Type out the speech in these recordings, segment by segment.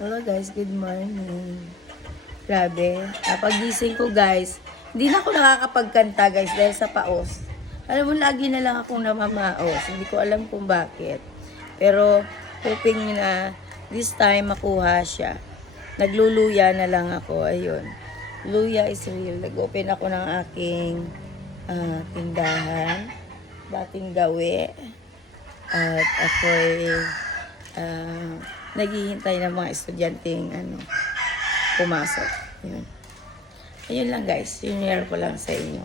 Hello guys, good morning. Grabe, pagising ko guys, hindi na ako nakakapagkanta guys dahil sa paos. Alam mo, lagi na lang akong namamaos. Hindi ko alam kung bakit. Pero hoping na this time makuha siya. Nagluluya na lang ako. Ayun. Luya is real. Nag-open ako ng aking tindahan. Dating gawi. At ako'y naghihintay ng mga estudyanteng pumasok. Yun. Ayun lang guys, share ko lang sa inyo.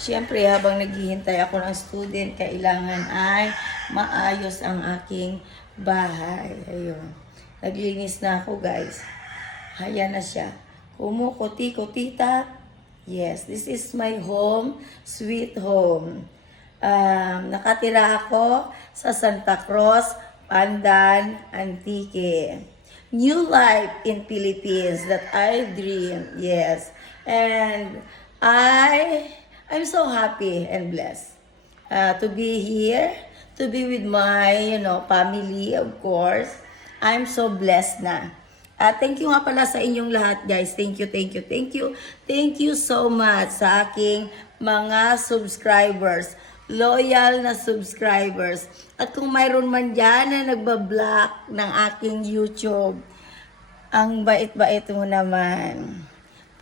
Siyempre, habang naghihintay ako ng student, kailangan ay maayos ang aking bahay. Ayun. Naglinis na ako guys. Ayan na siya. Kumukuti-kutita. Yes, this is my home, sweet home. Nakatira ako sa Santa Cruz, Pandan, Antique. New life in Philippines that I dreamed. Yes. And I'm so happy and blessed to be here, to be with my, family, of course. I'm so blessed na. Thank you nga pala sa inyong lahat, guys. Thank you, thank you, thank you. Thank you so much sa aking mga subscribers. Loyal na subscribers. At kung mayroon man dyan na nagbablock ng aking YouTube, ang bait-bait mo naman.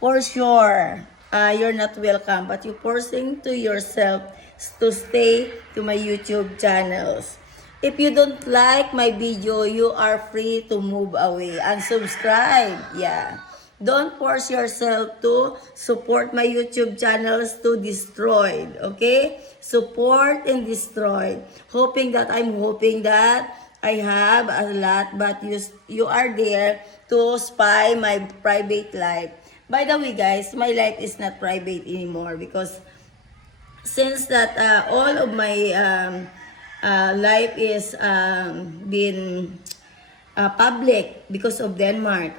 For sure, you're not welcome, but you're forcing to yourself to stay to my YouTube channels. If you don't like my video, you are free to move away. Unsubscribe. Yeah. Don't force yourself to support my YouTube channels to destroy. Okay? Support and destroy. I'm hoping that I have a lot, but you are there to spy my private life. By the way, guys, my life is not private anymore because since that all of my life is been public because of Denmark.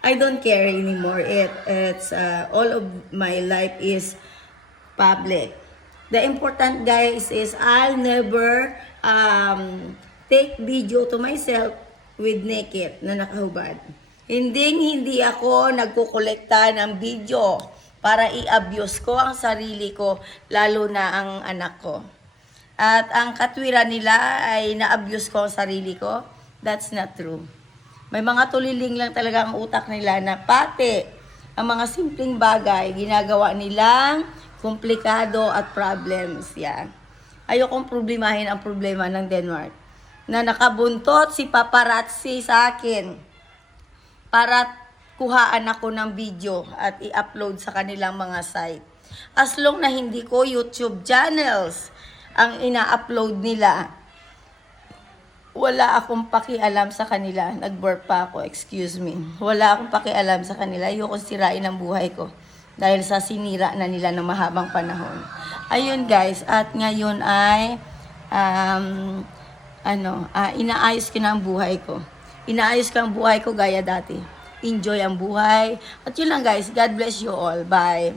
I don't care anymore. It's all of my life is public. The important, guys, is I'll never take video to myself with naked na nakahubad. Hindi ako nagkukolekta ng video para i-abuse ko ang sarili ko, lalo na ang anak ko. At ang katwiran nila ay na-abuse ko ang sarili ko. That's not true. May mga tuliling lang talaga ang utak nila na pati ang mga simpleng bagay ginagawa nilang komplikado at problems. Yan. Ayokong problemahin ang problema ng Denmark. Na nakabuntot si paparazzi sa akin para kuhaan ako ng video at i-upload sa kanilang mga site. As long na hindi ko YouTube channels ang ina-upload nila, wala akong pakialam sa kanila. Nag-burp pa ako, excuse me. Wala akong pakialam sa kanila. Ayoko sirain ang buhay ko dahil sa sinira na nila ng mahabang panahon. Ayun guys, at ngayon ay inaayos ko na ang buhay ko. Inaayos ko ang buhay ko gaya dati. Enjoy ang buhay. At yun lang guys, God bless you all. Bye.